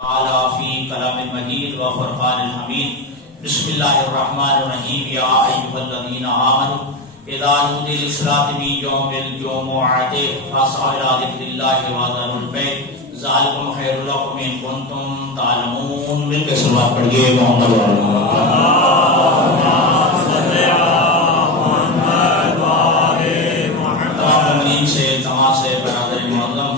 تعالی فی کلام المجید و فرقان الحمید. بسم اللہ الرحمن الرحیم. یا ایھا الذین آمنوا اذا نودی للصلاۃ من یوم الجمعۃ فاسعوا الی ذکر اللہ وذروا البیع ذلکم خیر لکم ان کنتم تعلمون. مل کے صلوات پڑھیے محمد سے تمام سے برادر معظم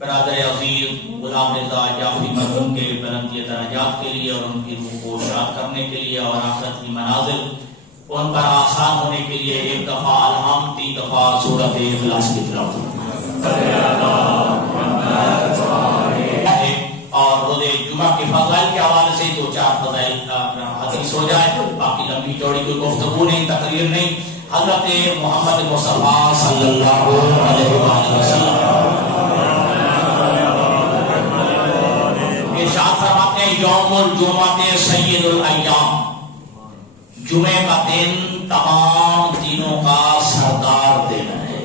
برادر عزیز غلام رضا جعفری مرحوم کے بلند درجات کے لیے اور ان کی روح کو شاد کرنے کے لیے اور آخرت کی منازل ان پر آسان ہونے کے لیے ایک دفعہ الحمد 3 دفعہ سورۃ اخلاص کی تلاوت اور روزے جمعہ کے فضائل کے حوالے سے 2-4 فضائل حدیث ہو جائے. باقی لمبی چوڑی کوئی گفتگو نہیں، تقریر نہیں. حضرت محمد مصطفیٰ صلی اللہ علیہ وآلہ وسلم ارشاد فرماتے ہیں یوم الجمعہ سید الایام، جمعہ کا دن تمام دنوں کا سردار دن ہے.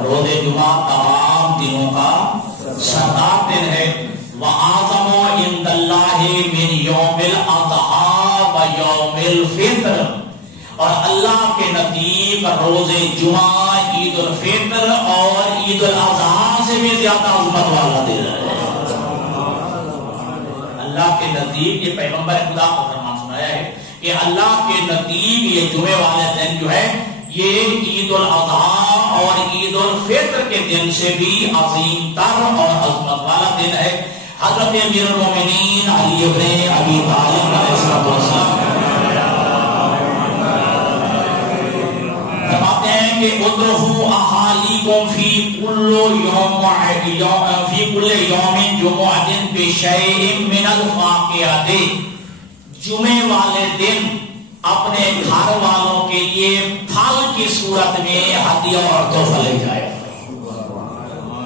روز جمعہ تمام دنوں کا سردار دن ہے. وَأَعْظَمُ عِندَ اللَّهِ مِنْ يَوْمِ الْأَضْحَىٰ وَيَوْمِ الْفِطْرِ، اور اللہ کے نزدیک روز جمعہ عید الفطر اور عید الاضحیٰ سے بھی زیادہ عظمت والا دن ہے. اللہ کے نزدیک یہ پیغمبر خدا کو فرمان سنایا ہے کہ اللہ کے نزدیک یہ جمعے والے دن جو ہے یہ عید الاضحیٰ اور عید الفطر کے دن سے بھی عظیم تر اور عظمت والا دن ہے. حضرت امیر المومنین علی بن ابی طالب علیہ السلام فرماتے ہیں کہ ادرہو احالیکم فی کل یوم جمعۃ بشیء من الفاکہۃ، جمعے والے دن اپنے گھر والوں کے لیے پھل کی صورت میں ہدیہ اور تحفہ لے جائے.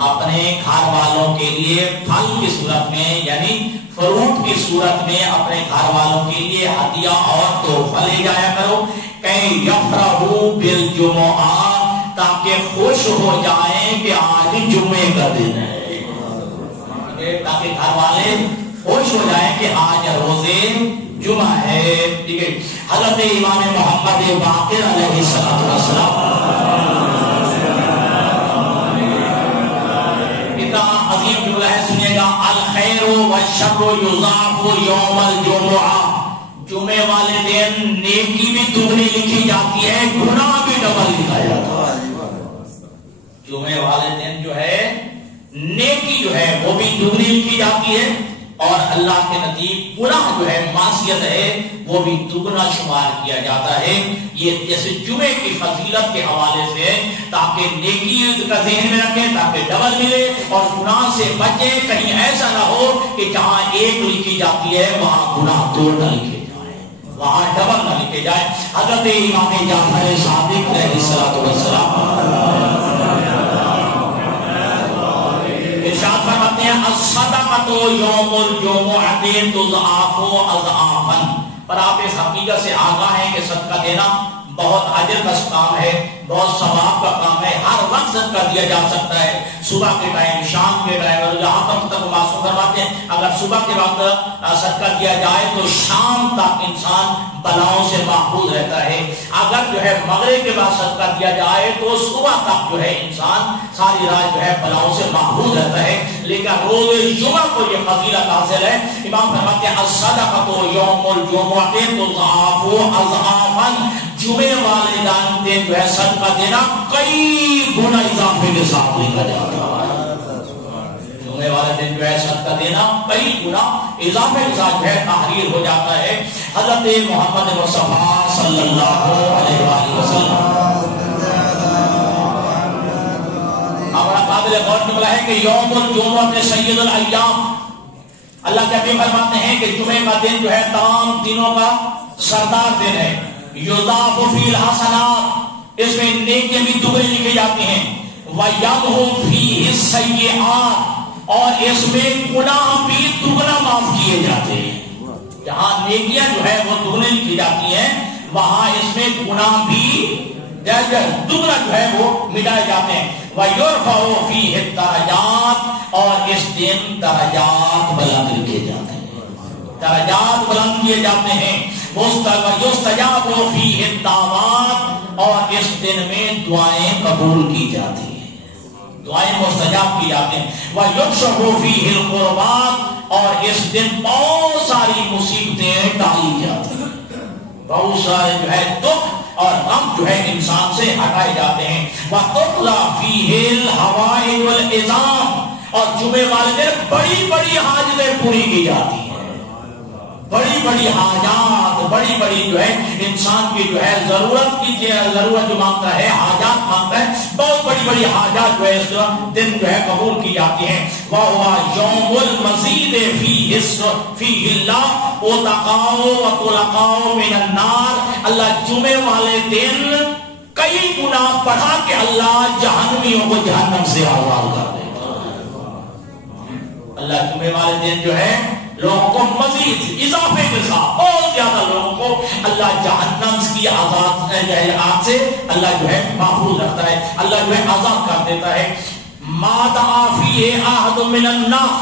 اپنے گھر والوں کے لیے پھل کی صورت میں یعنی فروٹ کی صورت میں اپنے گھر والوں کے لیے ہدیہ اور تحفہ لے جایا کرو. کہ یفرحوا بالجمعہ، تاکہ خوش ہو جائیں کہ آج جمعے کا دن ہے، تاکہ گھر والے خوش ہو جائیں کہ آج روزے جمعہ ہے. ٹھیک ہے. حضرت امام محمد باقر علیہ السلام اتنا عظیم جملہ ہے، سنیے گا. الخیر والشر یضاف یوم الجمعہ، جمعے والے دن نیکی بھی دگنی لکھی جاتی ہے، گناہ بھی ڈبل لکھا جاتا ہے. جمعے والے دن جو ہے نیکی جو ہے وہ بھی دگنی لکھی جاتی ہے اور اللہ کے نزدیک گناہ جو ہے معصیت ہے وہ بھی دگنا شمار کیا جاتا ہے. یہ جیسے جمعے کی فضیلت کے حوالے سے تاکہ نیکی کا ذہن میں رکھیں تاکہ ڈبل ملے اور گناہ سے بچیں. کہیں ایسا نہ ہو کہ جہاں ایک لکھی جاتی ہے وہاں گناہ 2 نہ لکھے جائیں، وہاں ڈبل نہ لکھے جائیں. حضرت امام جعفر صادق علیہ السلام ارشاد فرماتے ہیں الصدقۃ یوم الجمعۃ تضاعف اضعافا، پر آپ اس حقیقت سے آگاہ ہیں کہ صدقہ دینا بہت اجر کا کام ہے، بہت ثواب کا کام ہے. ہر وقت صدقہ دیا جا سکتا ہے، صبح کے ٹائم، شام کے ٹائم، اور جہاں تک معصوم فرماتے ہیں اگر صبح کے وقت صدقہ دیا جائے تو شام تک انسان بلاؤں سے محفوظ رہتا ہے. اگر جو ہے مغرب کے بعد صدقہ دیا جائے تو صبح تک جو ہے انسان ساری رات جو ہے بلاؤں سے محفوظ رہتا ہے. لیکن روز جمعہ کو یہ فضیلت حاصل ہے. امام فرماتے ہیں الصدقۃ یوم الجمعۃ تضاعف اضعافا، جمعے والے دن جو ہے صدقہ دینا کئی گنا اضافے کے ساتھ لکھا جاتا ہے. جمعے والے دن جو ہے صدقہ دینا کئی گنا اضافے کے ساتھ جو ہے تحریر ہو جاتا ہے. حضرت محمد مصطفیٰ صلی اللہ علیہ وآلہ وسلم ہمارا قابل غور جملہ ہے کہ یوم الجمعہ سید الایام، اللہ کے حبیب فرماتے ہیں کہ جمعے کا دن جو ہے تمام دنوں کا سردار دن ہے. یضاف فی الحسنات، اس میں نیکیاں بھی دگنی لکھی جاتی ہیں. وَیَمْحُ فِیہِ السَّیِّئَاتِ، اور اس میں گناہ بھی دگنا معاف کیے جاتے ہیں. جہاں نیکیاں جو ہے وہ دگنی لکھی جاتی ہیں وہاں اس میں گناہ بھی دگنا جو ہے وہ مٹائے جاتے ہیں. وَيُرْفَعُ فِيهِ الدَّرَجَاتِ اور اس دن درجات بلند کیے جاتے ہیں, درجات بلند کیے جاتے ہیں. وَيُسْتَجَابُ فِيهِ الدَّعْوَاتِ اور اس دن میں دعائیں قبول کی جاتی ہیں, دعائیں مستجاب کی جاتی ہیں. وَيُكْشَفُ فِيهِ الْكُرْبَاتِ اور اس دن بہت ساری مصیبتیں ٹالی جاتی ہیں, بہت سارے جو ہے دکھ اور غم جو ہے انسان سے ہٹائے جاتے ہیں. وَتُقْضَى فِيهِ الْحَوَائِجُ وَالْعِظَامُ اور جمعے والے دن بڑی بڑی حاجتیں پوری کی جاتی ہیں, بڑی بڑی حاجات, بڑی بڑی جو ہے انسان کی جو ہے ضرورت جو مانگتا ہے, حاجات مانگتا ہے, بہت بڑی بڑی حاجات جو ہے اس دن جو ہے قبول کی جاتی ہیں. وَهُوَ يَوْمُ الْمَزِيدِ فِيهِ اللَّهُ وَتَقَاءُ وَطُلَقَاءُ مِنَ النَّارِ اللہ جمعے والے دن کئی گنا بڑھا کے اللہ جہنمیوں کو جہنم سے آزاد کر دے گا. اللہ جمعے والے دن جو ہے لوگوں کو مزید اضافے کے ساتھ بہت زیادہ لوگوں کو اللہ جہنم کی آگ سے اللہ جو ہے محفوظ رکھتا ہے, اللہ جو ہے آزاد کر دیتا ہے. مَا دَعَا فِيهِ أَحَدٌ مِّنَ النَّاسِ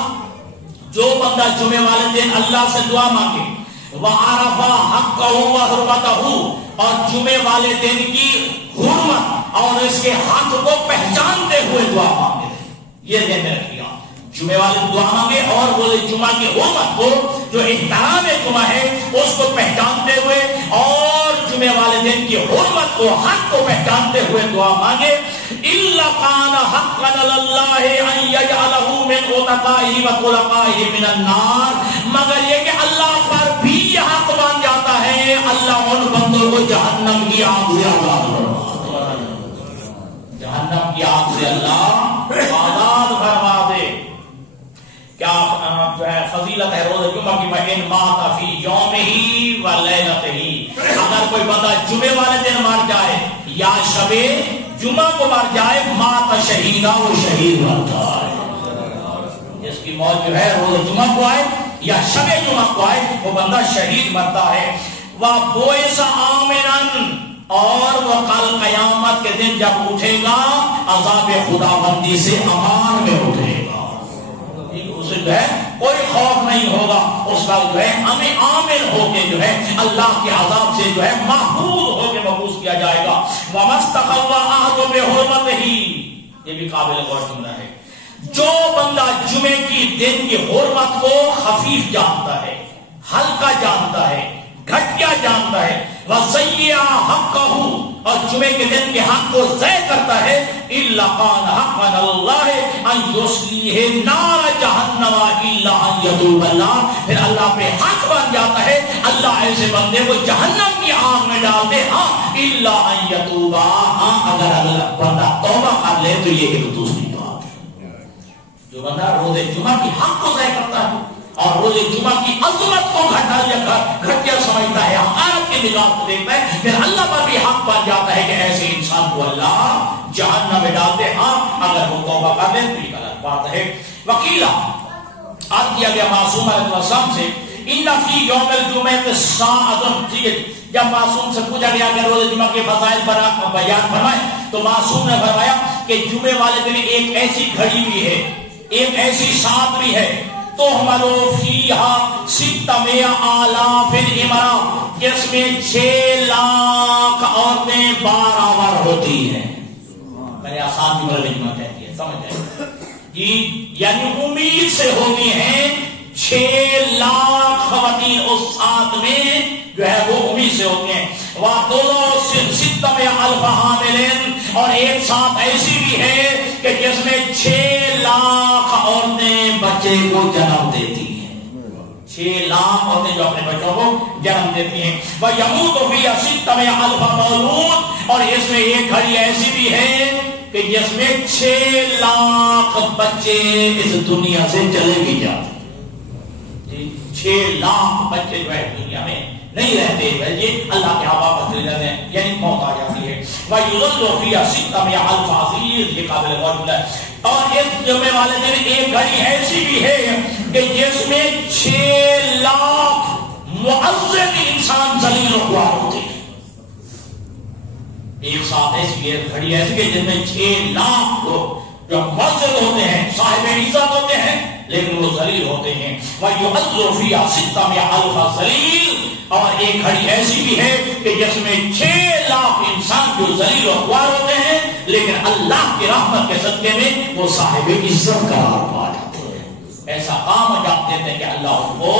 جو بندہ جمعے والے دن اللہ سے دعا مانگے, وَعَرَفَ حَقَّهُ وَحُرْمَتَهُ اور جمعے والے دن کی حرمت اور اس کے حق کو پہچانتے ہوئے دعا مانگے, یہ ذہن میں رکھیے. جمعے والے دعا مانگے اور وہ جمعہ کی حرمت کو جو احترام جمعہ ہے اس کو پہچانتے ہوئے اور جمعے والے دن کی حرمت کو, حق کو پہچانتے ہوئے دعا مانگے. إِلَّا كَانَ حَقًّا عَلَى اللَّهِ أَن يَجْعَلَهُ مِنْ عُتَقَائِهِ وَطُلَقَائِهِ مِنَ النَّارِ مگر یہ کہ اللہ پر بھی یہ حق بن جاتا ہے اللہ ان بندوں کو جہنم کی آگ سے آزاد فرما دے, جہنم کی آگ سے اللہ آزاد فرما دے. کیا جو ہے فضیلت ہے روز جمعہ کی. وَإِن مَاتَ فِي يَوْمِهِ وَلَيْلَتِهِ اگر کوئی بندہ جمعے والے دن مر جائے یا شب جمعہ کو مر جائے, مات شہیدہ وہ شہید مرتا ہے. جس کی موت جو ہے روز جمعہ کو آئے یا شب جمعہ کو آئے وہ بندہ شہید مرتا ہے. وَبُعِثَ آمِنًا اور وہ کل قیامت کے دن جب اٹھے گا عذاب خداوندی سے امان میں اٹھے گا, اسے جو ہے کوئی خوف نہیں ہوگا, اس کا جو ہے ہمیں آمن ہو کے جو ہے اللہ کے عذاب سے جو ہے محفوظ ہو کے مبعوث کیا جائے گا. وَمَسْتَقَوَّ أَحْدُ بِحُرْمَتِهِ یہ بھی قابل غور جملہ ہے. جو بندہ جمعے کی دن کی حرمت کو خفیف جانتا ہے, ہلکا جانتا ہے, گھٹیا جانتا ہے, وَزَيَّعَ حَقَّهُ اور جمعے کے دن کے حق کو ضائع کرتا ہے, إِلَّا قَانَ حَقًّا عَلَى اللَّهِ أَن يُصْلِيهِ نَارَ جَهَنَّمَ إِلَّا أَن يَتُوبَ اللَّهُ پھر اللہ پہ حق بن جاتا ہے اللہ ایسے بندے کو جہنم کی آگ میں ڈال دے. ہاں إِلَّا أَن يَتُوبَ ہاں اگر اللہ بندہ توبہ کر لے تو یہ ایک دوسری بات ہے. جو بندہ روز جمعہ کی حق کو ضائع کرتا ہے اور روز جمعہ کی عظمت کو گھٹیا سمجھتا ہے, حقارت کی نگاہ کو دیکھتا ہے, پھر اللہ پر بھی حق بن جاتا ہے کہ ایسے انسان کو اللہ جہنم میں ڈال دے. ہاں اگر وہ توبہ کر دے تو یہ غلط بات ہے. وکیلا عرض کیا گیا معصوم علیہ السلام سے, ان فی یوم الجمعہ ساعۃ, ٹھیک ہے, جب معصوم سے پوچھا گیا کہ روز جمعہ کے فضائل پر بیان فرمائیں تو معصوم نے فرمایا کہ جمعے والے دن ایک ایسی گھڑی بھی ہے, ایک ایسی ساتھ بھی ہے, تحملو فیہا 600,000 امرا جس میں 6 لاکھ عورتیں بارآور ہوتی ہیں. میں نے آسان کی ترجمہ کہتی ہے, سمجھ جائے جی, یعنی امید سے ہوتی ہیں 6 لاکھ خواتین اس ساتھ میں جو ہے وہ امید سے ہوتی ہیں. وَدُولُ 600,000 حاملین اور ایک ساتھ ایسی بھی ہے کہ جس میں 6 لاکھ عورتیں بچے کو جنم دیتی ہیں. 6 لاکھ عورتیں جو اپنے بچوں کو جنم دیتی ہیں. وَيَمُوتُ فِيهَا 600,000 مولود اور اس میں ایک گھڑی ایسی بھی ہے کہ جس میں 6 لاکھ بچے اس دنیا سے چلے بھی جاتے ہیں. 6 لاکھ بچے جو ہے دنیا میں نہیں رہتے, یہ اللہ کے حوالے پر چلے جاتے ہیں, یعنی موت آ جاتی ہے. وَيُظَلُّ فِيهَا 600,000 عزیز, یہ قابل غور ہے. اور اس جمعے والے دن ایک گھڑی ایسی بھی ہے کہ جس میں 6 لاکھ معزز انسان ذلیل و خوار ہوتے ہیں. ایک ساتھ ایسی گھڑی ایسی کہ جن میں 6 لاکھ لوگ جو مرشد ہوتے ہیں، صاحب عزت ہوتے ہیں، لیکن وہ ذلیل ہوتے ہیں. وَيُعَذُّ فِيهَا 600,000 ذلیل. اور ایک گھڑی ایسی بھی ہے کہ جس میں 6 لاکھ انسان جو ذلیل و خوار ہوتے ہیں، لیکن اللہ کی رحمت کے صدقے میں وہ صاحب عزت قرار پا جاتے ہیں. ایسا کام انجام دیتے ہیں کہ اللہ ان کو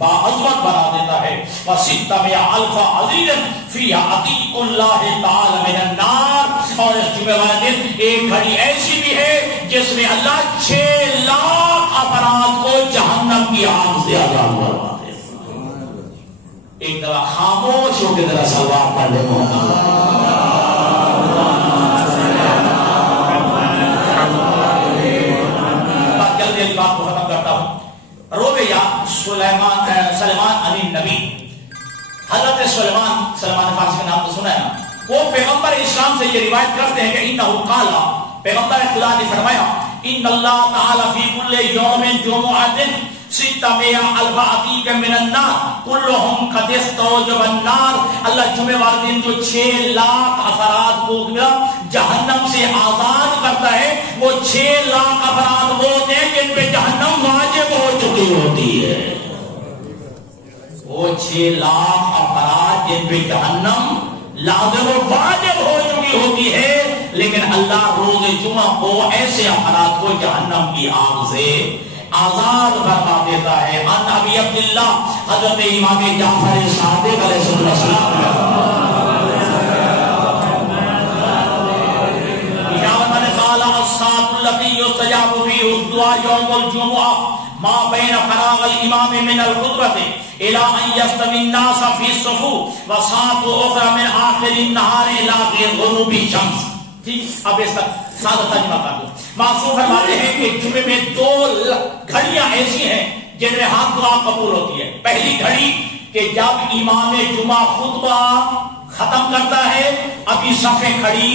باعظمت بنا دیتا ہے. وَ600,000 عَزِيزٍ فِيهَا عَتِيقُ اللَّهِ تَعَالَى مِنَ النَّارِ. اور اس جمعہ والے دن ایک گھڑی ایسی بھی ہے جس میں اللہ 6 لاکھ افراد کو جہنم کی آگ سے آزاد کروا دے. ایک دفعہ خاموش ہو کے ذرا سلوات پڑھ لیں جلدی بات کو ختم کرتا ہوں. رویا سلیمان علی نبی، حضرت سلیمان فارسی کا نام تو سنا ہے نا. وہ پیغمبر اسلام سے یہ روایت کرتے ہیں کہ انہو قال، پیغمبر خدا نے فرمایا ان اللہ تعالی فی کل یوم جمعۃ 600,000 عتیق من النار کلہم قد استوجب النار. اللہ جمعہ والے دن جو 6 لاکھ افراد کو جہنم سے آزاد کرتا ہے، وہ 6 لاکھ افراد وہ ہوتے ہیں جن پہ جہنم واجب ہو چکی ہوتی ہے. وہ 6 لاکھ افراد جن پہ جہنم لازم و واجب ہو چکی ہوتی ہے، لیکن اللہ روز جمعہ کو ایسے افراد کو جہنم کی آگ سے آزاد فرما دیتا ہے. ان ابی عبداللہ حضرت امام جعفر صادق علیہ السلام نے قال الصلاۃ التي يستجاب فيها الدعاء يوم الجمعة ما بين فراغ الامام من الخطبة الى ان يستوي الناس في الصفوف وساعة اخرى من آخر النهار الى غروب الشمس. اب اس تک سادہ ترجمہ کر دوں. معصوم فرماتے ہیں کہ جمعے میں 2 گھڑیاں ایسی ہیں جن میں ہاتھ دعا قبول ہوتی ہے. پہلی گھڑی کہ جب امام جمعہ خطبہ ختم کرتا ہے، ابھی صفیں کھڑی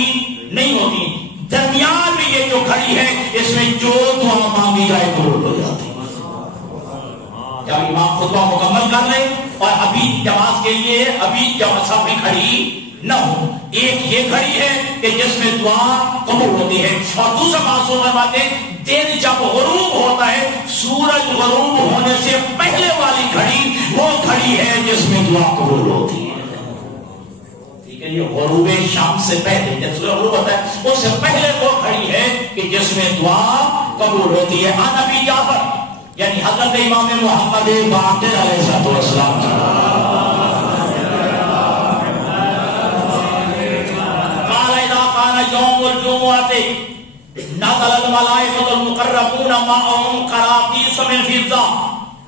نہیں ہوتی، درمیان میں یہ جو گھڑی ہے اس میں جو دعا مانگی جائے قبول ہو جاتی ہے. جب امام خطبہ مکمل کر لے اور ابھی جماعت کے لیے ابھی صفیں کھڑی نہ ہو، ایک یہ گھڑی ہے کہ جس میں دعا قبول ہوتی ہے. اور دوسرا معصوم فرماتے ہیں دن جب غروب ہوتا ہے، سورج غروب ہونے سے پہلے والی گھڑی وہ گھڑی ہے جس میں دعا قبول ہوتی ہے. ٹھیک ہے، یہ غروب شام سے پہلے جب سورج غروب ہوتا ہے اس سے پہلے وہ گھڑی ہے کہ جس میں دعا قبول ہوتی ہے. نبی جعفر یعنی حضرت امام محمد باقر علیہ السلام یوم الجمعہ نزل الملائکۃ المقربون معهم قراطیس من فضہ.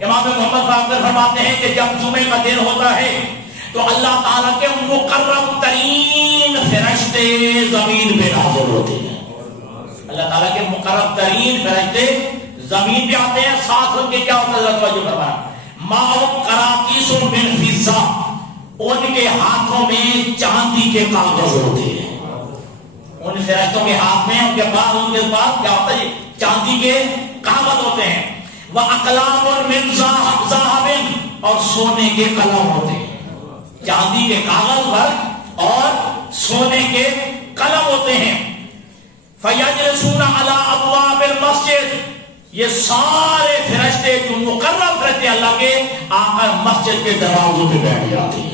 امام محمد باقر فرماتے ہیں کہ جب جمعے کا دن ہوتا ہے تو اللہ تعالیٰ کے مقرب ترین فرشتے زمین پہ نازل ہوتے ہیں. اللہ تعالیٰ کے مقرب ترین فرشتے زمین پہ آتے ہیں. ساتھ ان کے کیا ہوتا ہے توجہ فرمایا، معهم قراطیس من فضہ، ان کے ہاتھوں میں چاندی کے کاغذ ہوتے ہیں. ان فرشتوں کے ہاتھ میں ان کے پاس کیا ہوتا ہے؟ چاندی کے کاغذ ہوتے ہیں. وَأَقْلَامٌ مِّن ذَهَبٍ، اور سونے کے قلم ہوتے ہیں. چاندی کے کاغذ پر اور سونے کے قلم ہوتے ہیں. فَيَجْلِسُونَ عَلَىٰ أَبْوَابِ الْمَسْجِدِ، یہ سارے فرشتے جو مقرب کرتے اللہ کے آ کر مسجد کے دروازوں پہ بیٹھ جاتے ہیں.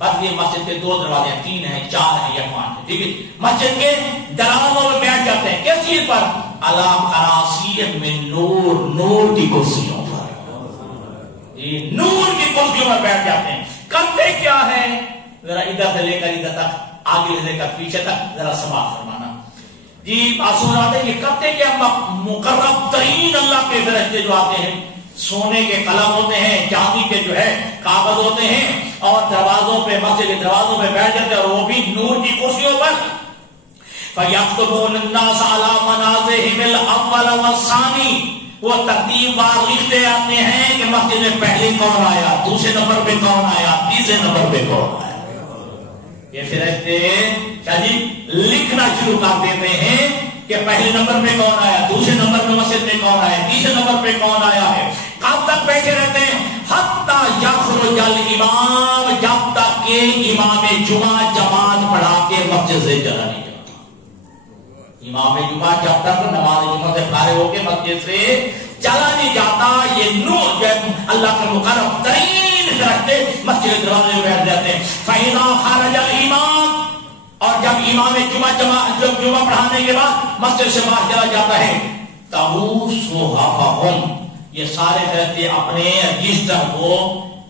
اب یہ مسجد کے 2 دروازے ہیں، 3 ہیں، 4 ہیں یا 5 ہیں. ٹھیک ہے، مسجد کے دروازوں میں بیٹھ جاتے ہیں. کس چیز پر؟ علی کراسی من نور، نور کی کرسیوں پر. یہ نور کی کرسیوں پر بیٹھ جاتے ہیں. کرتے کیا ہے؟ ذرا ادھر سے لے کر ادھر تک، آگے سے لے کر پیچھے تک ذرا سماعت فرمانا. جی آسان آتے ہیں. یہ کرتے کیا؟ مقرب ترین اللہ کے فرشتے جو آتے ہیں، سونے کے قلم ہوتے ہیں، چاندی کے جو ہے کاغذ ہوتے ہیں، اور دروازوں پہ، مسجد کے دروازوں پہ بیٹھ جاتے ہیں، اور وہ بھی نور کی کرسیوں پر. فَيَكْتُبُونَ النَّاسَ عَلَىٰ مَنَازِلِهِمِ الْأَوَّلَ وَالثَّانِي، وہ ترتیب وار لکھتے آتے ہیں کہ مسجد میں پہلے کون آیا، دوسرے نمبر پہ کون آیا، تیسرے نمبر پہ کون آیا. یہ فرشتے جی لکھنا شروع کر دیتے ہیں کہ پہلے نمبر پہ کون آیا، دوسرے نمبر پہ مسجد میں کون آیا، تیسرے نمبر پہ کون آیا ہے. کب تک بیٹھے رہتے ہیں؟ حتی یخرج الامام، جب تک کہ امام جمعہ جماعت پڑھا کے مسجد سے چلا نہیں جاتا. امام جمعہ جب تک نماز جمعہ سے فارغ ہو کے مسجد سے چلا نہیں جاتا. یہ نور جب اللہ کے مقرب ترین درختے مسجد کے دروازے میں بیٹھ جاتے ہیں. فَإِذَا خَرَجَ الْإِمَامُ، اور جب امام جمعہ پڑھانے کے بعد مسجد سے باہر چلا جاتا ہے، تَبُو صُحَفَهُمْ، یہ سارے فرشتے اپنے رجسٹر کو،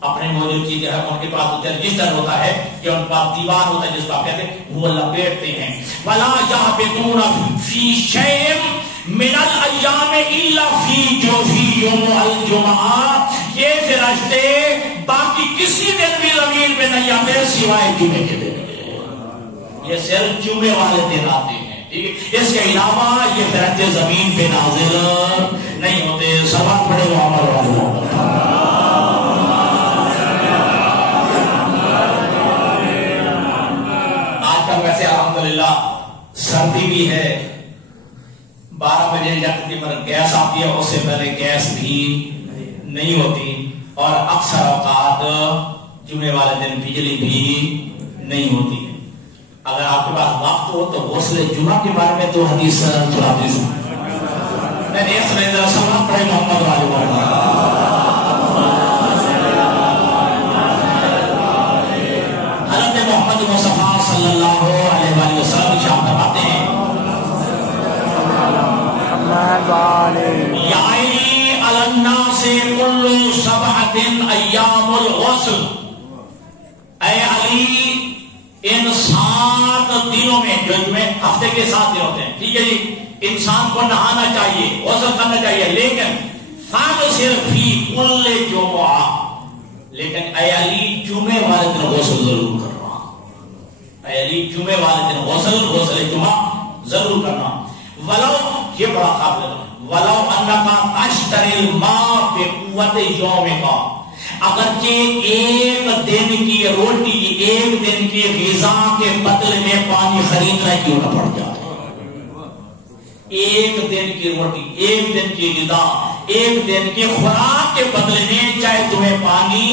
اپنے موجود چیزیں ہیں ان کے پاس رجسٹر ہوتا ہے کہ ان کا دیوار ہوتا ہے جس کو آپ کہتے ہیں، وہ لپیٹتے ہیں. وَلَا يَحْبِطُونَ فِي شَيْءٍ مِنَ الْأَيَّامِ إِلَّا فِي يَوْمِ الْجُمْعَةِ، یہ فرشتے باقی کسی دن بھی زمین پہ نہیں آتے سوائے جمعے کے دن. یہ صرف جمعے والے دن آتے ہیں. اس کے علاوہ یہ فرشتے زمین پہ نازل نہیں ہوتے. سبق پڑھے محمد والے. آج کل ویسے الحمدللہ سردی بھی ہے، 12 بجے جب تقریباً گیس آتی ہے، اس سے پہلے گیس بھی نہیں ہوتی، اور اکثر اوقات جمعے والے دن بجلی بھی نہیں ہوتی. اگر آپ کے پاس وقت ہو تو غسل جمعہ کے بارے میں تو حدیث چلاتی سن. میں نے سلام پڑھے محمد والے. حضرت محمد مصطفیٰ صلی اللہ علیہ وآلہ وسلم ارشاد فرماتے ہیں، یعنی علی الناس کل سبعۃ ایام الغسل، اے علی ان 7 دنوں میں، جو میں ہفتے کے 7 دن ہوتے ہیں، ٹھیک ہے جی، انسان کو نہانا چاہیے، غسل کرنا چاہیے، لیکن فاغسل فی کل جمعہ، لیکن اے علی جمعے والے دن غسل ضرور کرنا. اے علی جمعے والے دن غسل جمعہ ضرور کرنا. ولو، یہ بڑا قابل ہے، ولو انکا تشتری الماء بقوت یومکا، اگرچہ ایک دن کی روٹی، ایک دن کی غذا کے بدلے میں پانی خریدنا کیوں نہ پڑ جائے. ایک دن کی روٹی، ایک دن کی غذا، ایک دن کی خوراک کے بدلے میں چاہے تمہیں پانی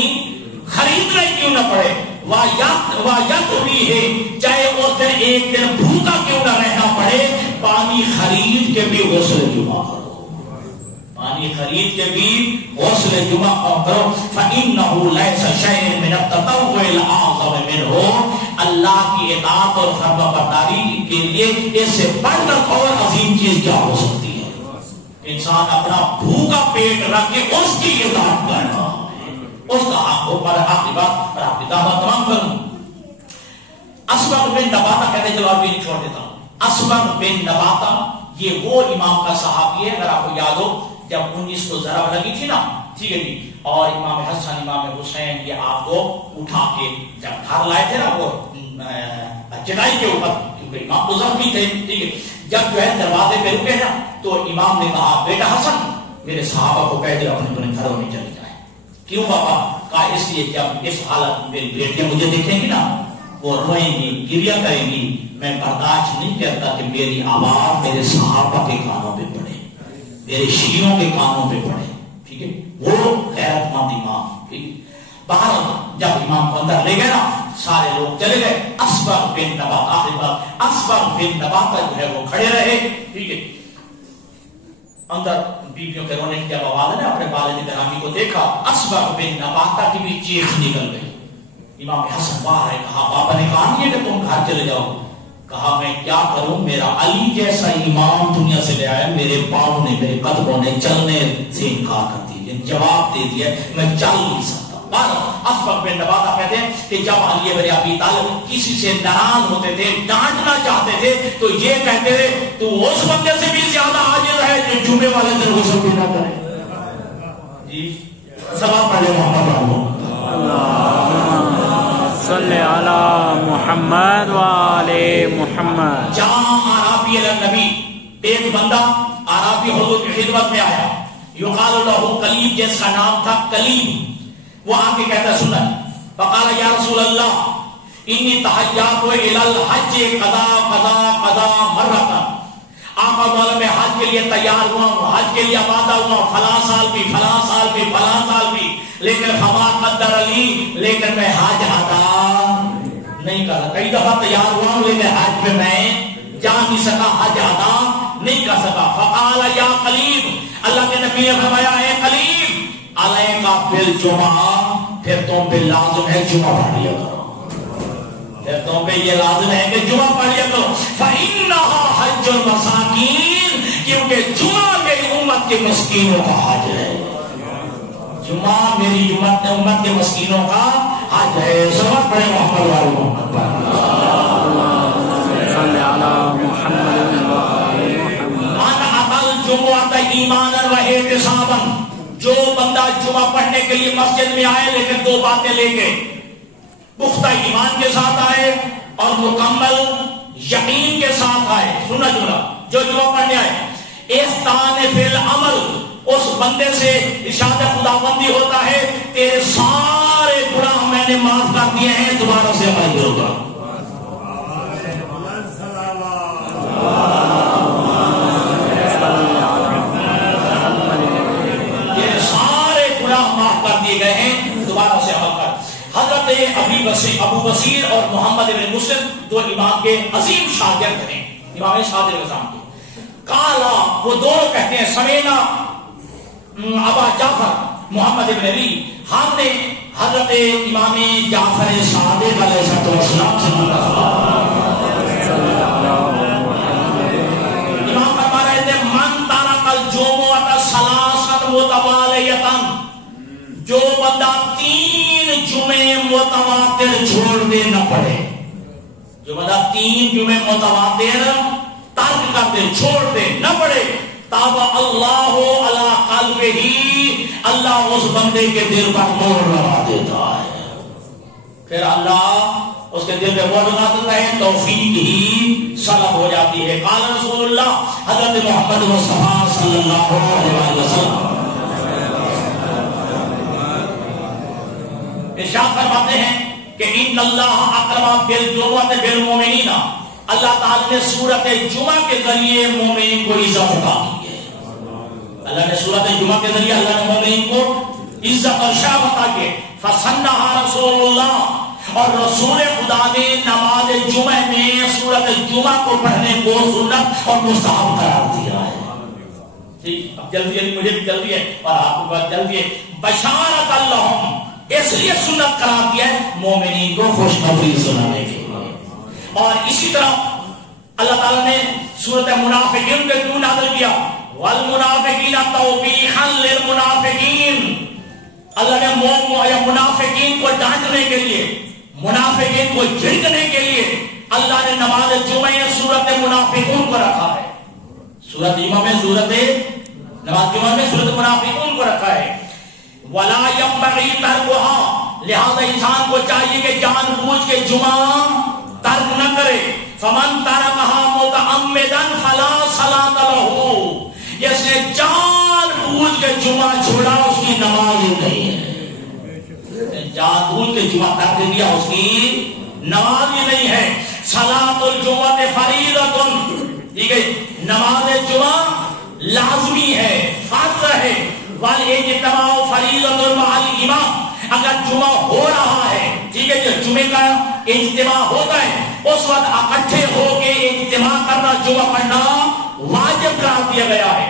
خریدنا کیوں نہ پڑے. واجت بھی ہے، چاہے اس دن ایک دن بھوکا کیوں نہ رہنا پڑے، پانی خرید کے بھی غسل جمعہ کرو. پانی خرید کے بھی غسل جمعہ کرو. فَإِنَّهُ لَيْسَ شَيْءٌ مِنَ التَّطَوُّعِ الْأَعْظَمُ مِنْهُ، اللہ کی اطاعت اور فرما برداری کے لیے اس سے بڑھ کر اور عظیم چیز کیا ہو سکتی ہے؟ انسان اپنا بھوکا پیٹ رکھ کے اس کی اطاعت کرنا، اس کا حق ہو. پر آخری بات پر آپ کی دعوت تمام کروں. اسبغ بن نباتہ کہتے ہیں، جواب بھی نہیں چھوڑ دیتا ہوں. اسبغ بن نباتہ یہ وہ امام کا صحابی ہے، اگر آپ کو یاد ہو جب 19 کو ضرب لگی تھی نا، ٹھیک ہے جی، اور امام حسن امام حسین یہ آپ کو اٹھا کے جب گھر لائے تھے نا وہ چٹائی کے اوپر، کیونکہ امام تو زخمی تھے، ٹھیک ہے، جب جو ہے دروازے پہ رکے نا تو امام نے کہا، بیٹا حسن میرے صحابہ کو کہہ دیا اپنے اپنے گھروں میں چلے جائیں. کیوں بابا؟ کہا اس لیے جب اس حالت میں میری بیٹیاں مجھے دیکھیں گی نا، وہ روئیں گی، گریہ کریں گی، میں برداشت نہیں کرتا کہ میری آواز میرے صحابہ کے کانوں پہ پڑے، میرے شیعوں کے کانوں پہ پڑے. ٹھیک ہے، وہ غیرت مند امام. باہر جب امام کو اندر لے گئے نا، سارے لوگ چلے گئے. اسبغ بن نباتہ، آخری بات، اسبغ بن نباتہ جو ہے وہ کھڑے رہے. ٹھیک ہے، اندر بیویوں کے رونے کی جب آواز ہے نا، اپنے والد گرامی کو دیکھا، اسبغ بن نباتہ کی بھی چیخ نکل گئی. امام حسن باہر ہے، کہا بابا نے کہا نہیں ہے کہ تم گھر چلے جاؤ. کہا میں کیا کروں، میرا علی جیسا امام دنیا سے لے آیا، میرے پاؤں نے، میرے قدموں نے چلنے سے انکار کر دیا، جواب دے دیا، میں چل نہیں سکتا. اسبغ بن نباتہ کہتے ہیں کہ جب علی بن ابی طالب کسی سے ناراض ہوتے تھے، ڈانٹنا چاہتے تھے، تو یہ کہتے تھے تو اس بندے سے بھی زیادہ عاجز ہے جو جمعے والے دن غسل بھی نہ کرے. جی سلام پڑھے محمد صلی علی محمد وعلی محمد. جہاں عربی نبی، ایک بندہ عربی حضور کی خدمت میں آیا، یقال له کلیب، جس کا نام تھا کلیب. وہ آ کے کہتا سنن، فقال یا رسول اللہ انی تحیات الی الحج قضا قضا قضا مرۃ. آقا مولا میں حج کے لیے تیار ہوا ہوں، حج کے لیے آمادہ ہوا ہوں، فلاں سال بھی، فلاں سال بھی، فلاں سال بھی، لیکن فما قدر علی، لیکن میں حج ادا نہیں کر سکا. کئی دفعہ تیار ہوا ہوں لیکن حج پہ میں جا نہیں سکا, حج ادا نہیں کر سکا. فقال یا قلیب, اللہ کے نبی نے فرمایا اے قلیب علیک بالجمعہ, پھر تم پہ لازم ہے جمعہ پڑھ لیا کرو, پھر تم پہ یہ لازم ہے کہ جمعہ پڑھ لیا کرو. فإنها حج المساکین, کیونکہ جمعہ میری امت کے مسکینوں کا حج ہے. جمعہ میری امت کے مسکینوں کا حج ہے. سبق پڑھے محمد والے محمد پر. ایمانا و احتسابا, جو بندہ جمعہ پڑھنے کے لیے مسجد میں آئے لیکن دو باتیں لے کے, پختہ ایمان کے ساتھ آئے اور مکمل یقین کے ساتھ آئے. سننا جملہ, جو جمعہ پڑھنے آئے, احسان فی العمل, اس بندے سے ارشاد خداوندی ہوتا ہے تیرے سارے گناہ میں نے معاف کر دیے ہیں, دوبارہ سے عمل کرو گا. گئے ہیں, دوبارہ سے عمل کر. حضرت ابو بصیر اور محمد بن مسلم دو امام کے عظیم شاگرد ہیں, امام صادق نظام کے. کالا, وہ دونوں کہتے ہیں سمینا ابا جعفر محمد بن علی, ہم نے حضرت امام جعفر صادق علیہ السلام سے امام فرما رہے تھے من ترک الجمعۃ ثلاثا متوالیۃ, جو بندہ 3 جمعے متواتر چھوڑ دے نہ پڑے, جو بندہ 3 جمعے متواتر ترک کر دے, چھوڑ دے نہ پڑے, تابع اللہ علی قلبہ, اللہ اس بندے کے دل پر مہر لگا دیتا ہے. پھر اللہ اس کے دل پہ مہر لگا دیتا ہے, توفیق ہی سلب ہو جاتی ہے. قال رسول اللہ, حضرت محمد مصطفیٰ صلی اللہ علیہ وسلم ارشاد فرماتے ہیں کہ ان اللہ اکرم بالجمعۃ بالمؤمنین, اللہ تعالی نے سورۃ جمعہ کے ذریعے مومنین کو عزت عطا کی ہے. اللہ نے سورۃ جمعہ کے ذریعے اللہ نے مومنین کو عزت اور شرف عطا کی. فسنھا رسول اللہ, اور رسول خدا نے نماز جمعہ میں سورۃ جمعہ کو پڑھنے کو سنت اور مستحب قرار دیا ہے. ٹھیک, اب جلدی مجھے بھی جلدی ہے اور آپ کو بہت جلدی ہے. بشارت اللہم, اس لیے سنت قرار دیا ہے مومنین کو خوشخبری سنانے کے لیے. اور اسی طرح اللہ تعالیٰ نے سورۃ منافقین کے کیوں نازل کیا, والمنافقین توبیخا للمنافقین, اللہ نے منافقین کو ڈانٹنے کے لیے, منافقین کو جھڑکنے کے لیے اللہ نے نماز جمعہ سورۃ منافقون کو رکھا ہے. سورۃ جمعہ میں نماز جمعہ میں سورۃ منافقون کو رکھا ہے. ولا ينبغي ترکها, لہذا انسان کو چاہیے کہ جان بوجھ کے جمعہ ترک نہ کرے. فمن ترکها متعمدا فلا صلاة له, جس نے جان بوجھ کے جمعہ چھوڑا اس کی نماز نہیں ہے. جان بوجھ کے جمعہ ترک دیا اس کی نماز ہی نہیں ہے. صلاۃ الجمعہ فریضۃ, ٹھیک ہے, نماز جمعہ لازمی ہے, فرض ہے. والاجتماع فریضۃ مع الامام, اگر جمعہ ہو رہا ہے, ٹھیک ہے, جو جمعے کا اجتماع ہوتا ہے اس وقت اکٹھے ہو کے اجتماع کرنا, جمعہ پڑھنا واجب قرار دیا گیا ہے.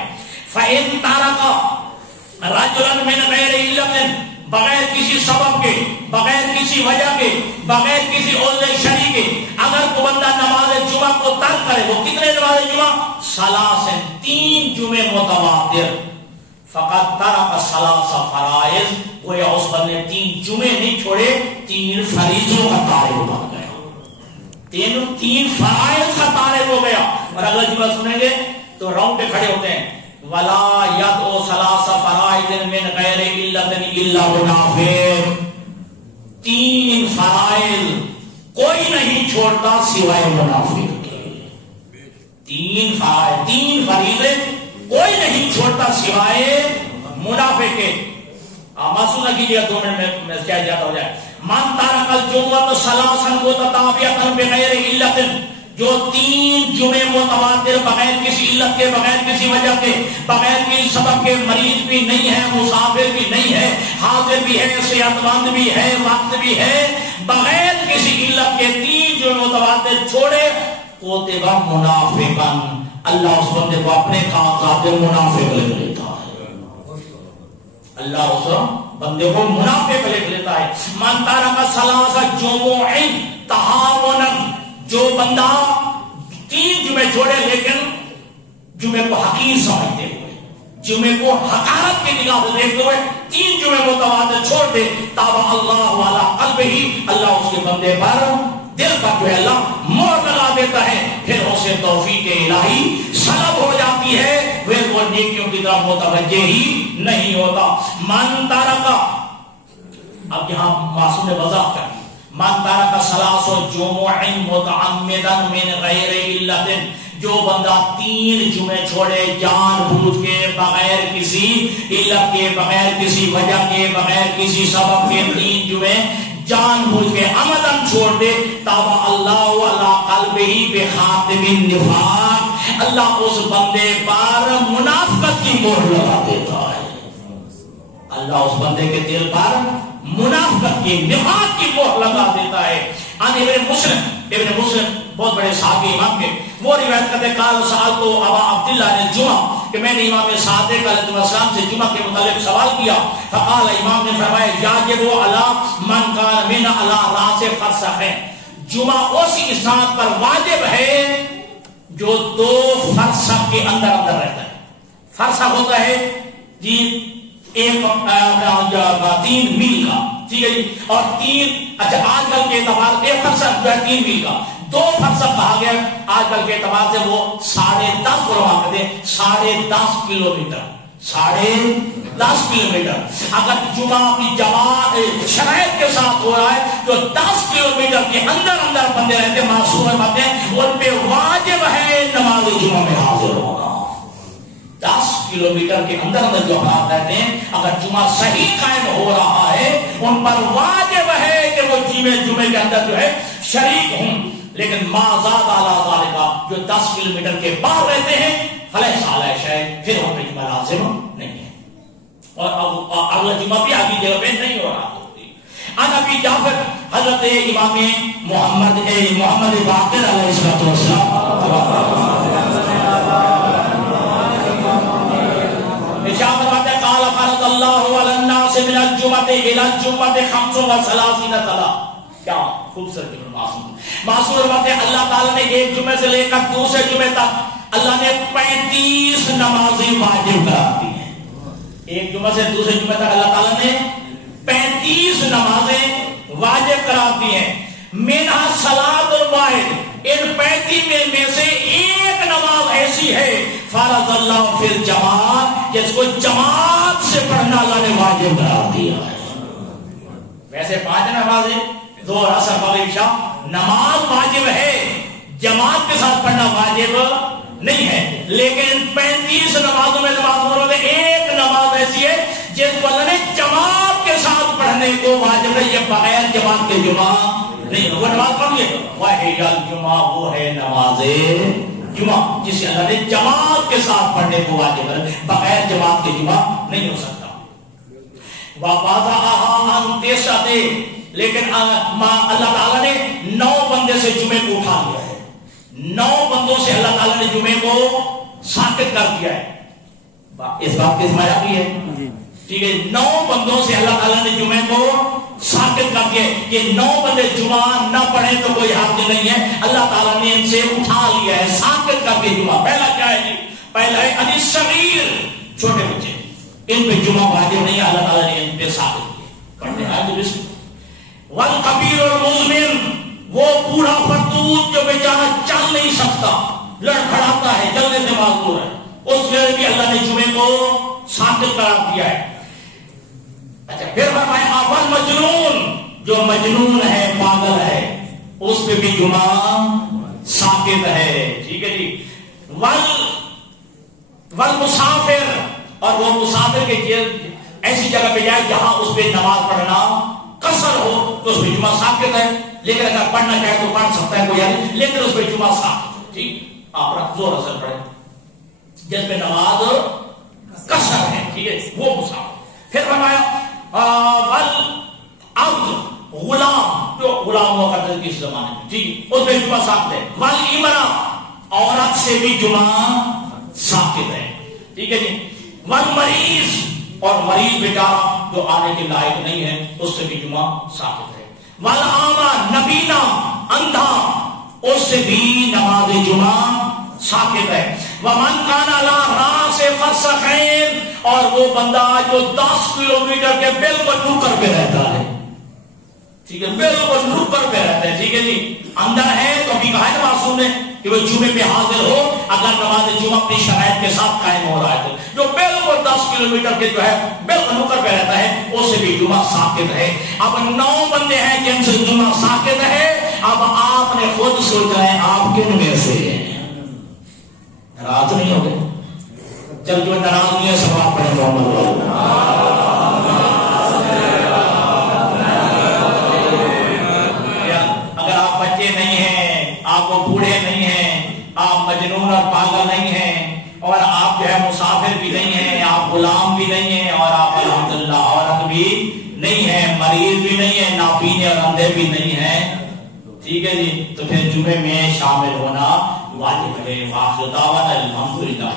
فإن ترک رجلا من غیر علت, بغیر کسی سبب کے, بغیر کسی وجہ کے, بغیر کسی عذر شرعی کے, اگر کوئی بندہ نماز جمعہ کو ترک کرے, وہ کتنے نماز جمعہ, ثلاث, 3 جمعے متواتر, فقط ترک ثلاث فرائض, گویا اس بندے نے 3 جمعے نہیں چھوڑے, 3 فریضوں کا تارک بن گیا, 3 فرائض کا تارک ہو گیا. اور اگر جمعہ سنیں گے تو راؤنڈ پہ کھڑے ہوتے ہیں, ولا يدعو ثلاث فرائض من غیر علت الا منافق, 3 فرائض کوئی نہیں چھوڑتا سوائے منافق کے. 3 فرائض, 3 فریضے کوئی نہیں چھوڑتا سوائے منافق کے. محسوس نہ کیجیے 2 منٹ میں کیا جاتا ہو جائے. من ترک الجمعۃ ثلاثا متتابعۃ بغیر علت, جو 3 جمعے متواتر بغیر کسی علت کے, بغیر کسی وجہ کے, بغیر کسی سبب کے, مریض بھی نہیں ہے, مسافر بھی نہیں ہے, حاضر بھی ہے, صحت مند بھی ہے, وقت بھی ہے, بغیر کسی علت کے 3 جمعے متواتر چھوڑے کوتبہ منافقاً، اللہ اس بندے کو اپنے کاغذات منافق لکھ لیتا ہے، اللہ اس بندے کو منافق لکھ لیتا ہے۔ من ترک ثلاث جمعہ تہاونا، جو بندہ 3 جمعے چھوڑے لیکن جمعے کو حقیر سمجھتے ہوئے، جمعے کو حقارت کی نگاہ سے دیکھتے ہوئے 3 جمعے متواتر چھوڑ دے، تابع اللہ علی قلبہ، اللہ اس کے بندے پر دل پر جو ہے اللہ مہر لگا دیتا ہے، پھر اسے توفیق الہی سلب ہو جاتی ہے، پھر وہ نیکیوں کی طرف متوجہ ہی نہیں ہوتا۔ من ترک، اب یہاں معصوم نے وضاحت کر دی، من ترک ثلاث جمعہ متعمدا من غیر علت، جو بندہ 3 جمعے چھوڑے جان بوجھ کے، بغیر کسی علت کے، بغیر کسی وجہ کے، بغیر کسی سبب کے 3 جمعے جان بوجھ کے عمدن چھوڑ دے، تابع اللہ علی قلبہ بخاتم النفاق، اللہ اس بندے پر منافقت کی مہر لگا دیتا ہے، اللہ اس بندے کے دل پر منافقت کی، نفاق کی مہر لگا دیتا ہے۔ ابن مسلم بہت بڑے صحابی امام کے، وہ روایت کرتے قال سألت ابا عبداللہ نے جمعہ، کہ میں نے امام صادق علیہ السلام سے جمعہ کے متعلق سوال کیا، فقال، امام نے فرمایا یاجب علی من کان من علی راس فرسخ، جمعہ اس انسان پر واجب ہے جو 2 فرسخ کے اندر رہتا ہے۔ فرسخ ہوتا ہے جی 3 میل کا، ٹھیک ہے جی، اور 3 اچھا آج کل کے اعتبار سے 1 فرسخ جو ہے 3 میل کا، 2 فرسخ کہا گیا آج کل کے اعتبار سے، وہ 10.5 علماء کہتے ہیں 10.5 کلومیٹر، 10.5 کلومیٹر۔ اگر جمعہ کی جماعت شرائط کے ساتھ ہو رہا ہے تو 10 کلومیٹر کے اندر بندے رہتے، معصوم بندے، ان پہ واجب ہے نماز جمعہ میں حاضر ہونا۔ 10 کلومیٹر کے اندر جو حالات رہتے ہیں، اگر جمعہ صحیح قائم ہو رہا ہے، ان پر واجب ہے کہ وہ جمعے کے اندر جو ہے شریک ہوں۔ لیکن ما زاد علی ذالک، جو 10 کلومیٹر کے باہر رہتے ہیں، فلیس علی شیء، پھر ان پہ جمعہ لازم نہیں ہے، اور اگلا جمعہ بھی آگے جگہ پہ نہیں ہو رہا ہوتی۔ ان ابی جعفر، حضرت امام محمد باقر علیہ السلام قال فرض اللہ علی الناس من الجمعۃ الی الجمعۃ 35 صلاۃ، کیا خوبصورت معصوم فرماتے ہیں اللہ تعالیٰ نے ایک جمعے سے لے کر دوسرے جمعے تک اللہ نے 35 نمازیں واجب کرا دی ہیں۔ ایک جمعے سے دوسرے جمعے تک اللہ تعالیٰ نے 35 نمازیں واجب کرا دی ہیں۔ منہا صلاۃ الواحد، ان 35 میں سے ایک نماز ایسی ہے فرض اللہ فی الجماعت، جس کو جماعت سے پڑھنا اللہ نے واجب کرا دیا ہے۔ ویسے 5 نمازیں ظہر عصر مغرب عشاء نماز واجب ہے، جماعت کے ساتھ پڑھنا واجب نہیں ہے، لیکن 35 نمازوں میں ایک نماز ایسی ہے جس کو اللہ نے جماعت کے ساتھ پڑھنے کو واجب ہے، یہ بغیر جماعت کے جمعہ نہیں، وہ نماز پڑھیے وَهِيَ الْجُمْعَةُ، وہ ہے نماز جمعہ جسے اللہ نے جماعت کے ساتھ پڑھنے کو واجب ہے، بغیر جماعت کے جمعہ نہیں ہو سکتا۔ وَقَضَاءَهَا عَنْ تِسْعَةٍ، لیکن اللہ تعالیٰ نے 9 بندے سے جمعے کو اٹھا لیا ہے، 9 بندوں سے اللہ تعالیٰ نے جمعے کو ساکت کر دیا ہے، اس بات کی سمجھ آتی ہے؟ ٹھیک ہے، 9 بندوں سے اللہ تعالیٰ نے جمعے کو ساکت کر دیا ہے، یہ 9 بندے جمعہ نہ پڑھیں تو کوئی حق نہیں ہے، اللہ تعالیٰ نے ان سے اٹھا لیا ہے، ساکت کر دیا جمعہ۔ پہلا کیا ہے جی؟ پہلا ہے علی صغیر، چھوٹے بچے، ان پہ جمعہ واجب نہیں ہے، اللہ تعالیٰ نے ان پہ ساکت کیا، پڑھنے آئے بسم والکبیر المزمن، وہ بوڑھا فرتوت جو بیچارہ چل نہیں سکتا، لڑکھڑاتا ہے، جلدی سے معذور ہے، اس کے لیے بھی اللہ نے جمعے کو ساکت قرار دیا ہے۔ اچھا پھر فرمایا اول مجنون، جو مجنون ہے، پاگل ہے، اس پہ بھی جمعہ ساکت ہے، ٹھیک ہے جی۔ والمسافر، اور وہ مسافر کے ایسی جگہ پہ جائے جہاں اس پہ نماز پڑھنا قصر ہو تو اس پہ جمعہ ساکت ہے، لیکن اگر پڑھنا چاہے تو پڑھ سکتا ہے کوئی، لیکن اس پہ جمعہ ساکت، ٹھیک، آپ زور اثر پڑھے جس پہ نماز قصر ہے، ٹھیک ہے، وہ مسافر۔ پھر فرمایا والعبد، غلام جو پہ جمعہ ساکت ہے. والامرا عورت سے بھی جمعہ ساکت ہے. ٹھیک ہے جی. والمریض اور مریض بیچارہ جو آنے کے لائق نہیں ہے اس سے بھی جمعہ ساکت ہے. والاعمى نبینا اندھا اس سے بھی نماز جمعہ ساکت ہے. ومن کان علی راس فرسخین اور وہ بندہ جو 10 کلومیٹر کے بالکل نکر پہ رہتا ہے. ٹھیک ہے, بالکل نکر پہ رہتا ہے. ٹھیک ہے جی. اندر ہے تو ابھی کہا ہے نا معصوم نے کہ وہ جمعے پہ حاضر ہو اگر نماز جمعہ اپنی شرائط کے ساتھ قائم ہو رہا ہے. جو بالکل 10 کلومیٹر کے جو ہے بالکل نکر پہ رہتا ہے اس سے بھی جمعہ ساکت ہے. اب 9 بندے ہیں جن سے جمعہ ساکت ہے. اب آپ نے خود سوچا ہے آپ کن میں سے ہیں. ناراض نہیں ہو گئے؟ جب جو ناراض نہیں ہے سواب پڑھیں محمد. اگر آپ بچے نہیں ہیں, آپ کو بوڑھے نہیں ہیں, آپ مجنون اور پاگل نہیں ہیں, اور آپ جو ہے مسافر بھی نہیں ہیں, آپ غلام بھی نہیں ہیں, اور آپ الحمدللہ عورت بھی نہیں ہیں, مریض بھی نہیں ہیں, نابینے اور اندھے بھی نہیں ہیں. ٹھیک ہے جی. تو پھر جمعے میں شامل ہونا واجب ہے. واخر دعوانا الحمدللہ.